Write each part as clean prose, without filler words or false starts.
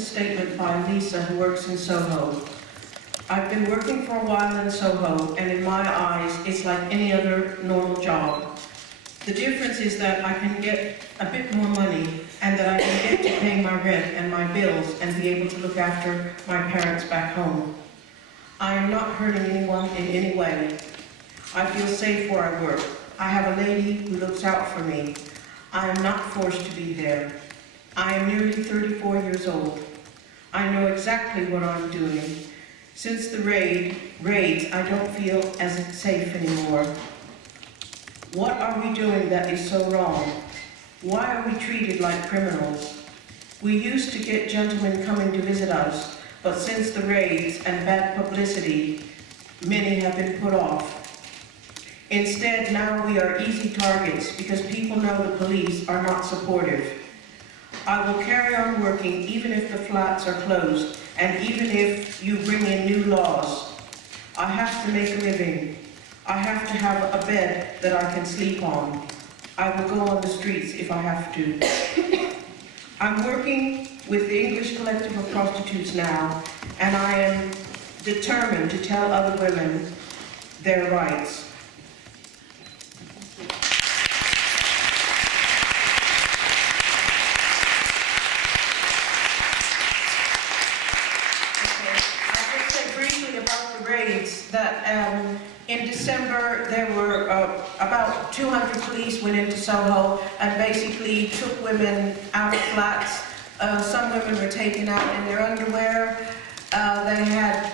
a statement by Lisa, who works in Soho. I've been working for a while in Soho, and in my eyes, it's like any other normal job. The difference is that I can get a bit more money, and that I can get to pay my rent and my bills and be able to look after my parents back home. I am not hurting anyone in any way. I feel safe where I work. I have a lady who looks out for me. I am not forced to be there. I am nearly 34 years old. I know exactly what I'm doing. Since the raids, I don't feel as safe anymore. What are we doing that is so wrong? Why are we treated like criminals? We used to get gentlemen coming to visit us, but since the raids and bad publicity, many have been put off. Instead, now we are easy targets because people know the police are not supportive. I will carry on working even if the flats are closed and even if you bring in new laws. I have to make a living. I have to have a bed that I can sleep on. I will go on the streets if I have to. I'm working with the English Collective of Prostitutes now, and I am determined to tell other women their rights. That in December there were about 200 police went into Soho and basically took women out of flats. Some women were taken out in their underwear. They had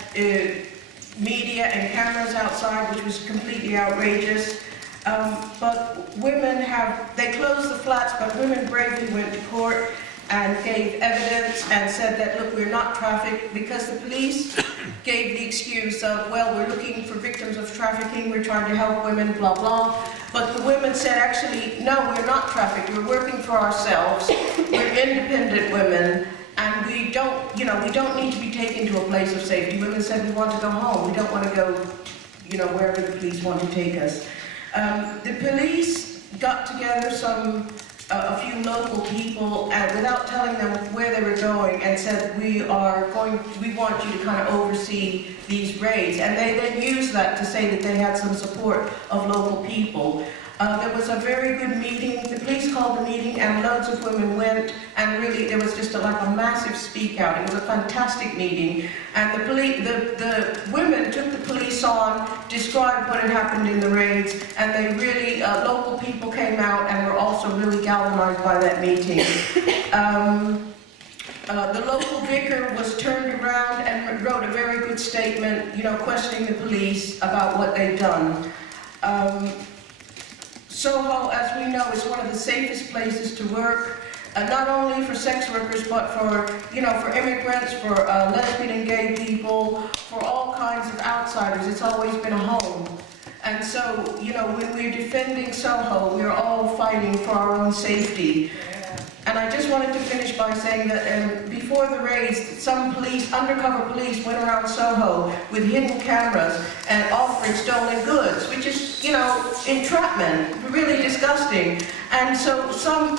media and cameras outside, which was completely outrageous. But women they closed the flats, but women bravely went to court and gave evidence and said that, look, we're not trafficked, because the police gave the excuse of, well, we're looking for victims of trafficking, we're trying to help women, blah, blah. But the women said, actually, no, we're not trafficked, we're working for ourselves, we're independent women, and we don't need to be taken to a place of safety. Women said, we want to go home, we don't want to go, wherever the police want to take us. The police got together a few local people without telling them where they were going, and said, we want you to kind of oversee these raids. And they then used that to say that they had some support of local people. There was a very good meeting. The police called the meeting and loads of women went, and really there was just like a massive speak out. It was a fantastic meeting. And the women took the police on, described what had happened in the raids, and they really, local people came out and were also really galvanized by that meeting. The local vicar was turned around and wrote a very good statement, questioning the police about what they'd done. Soho, as we know, is one of the safest places to work, not only for sex workers, but for immigrants, for lesbian and gay people, for all kinds of outsiders. It's always been a home. And so, when we're defending Soho, we're all fighting for our own safety. And I just wanted to finish by saying that before the raids, some undercover police went around Soho with hidden cameras and offering stolen goods, which is, entrapment, really disgusting. And so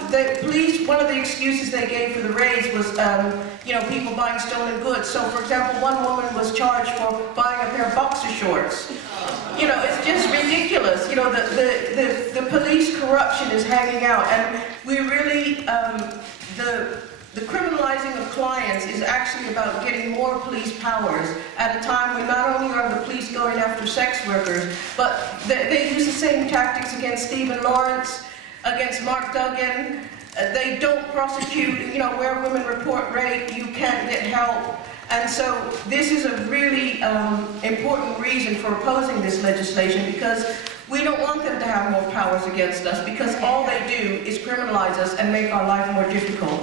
the police, one of the excuses they gave for the raids was, people buying stolen goods. So, for example, one woman was charged for buying a pair of boxer shorts. It's just ridiculous. The police corruption is hanging out, and we really, the criminalizing of clients is actually about getting more police powers at a time when not only are the police going after sex workers, but they use the same tactics against Stephen Lawrence, against Mark Duggan. They don't prosecute, where women report rape, you can't get help. And so this is a really important reason for opposing this legislation, because we don't want them to have more powers against us, because all they do is criminalize us and make our life more difficult.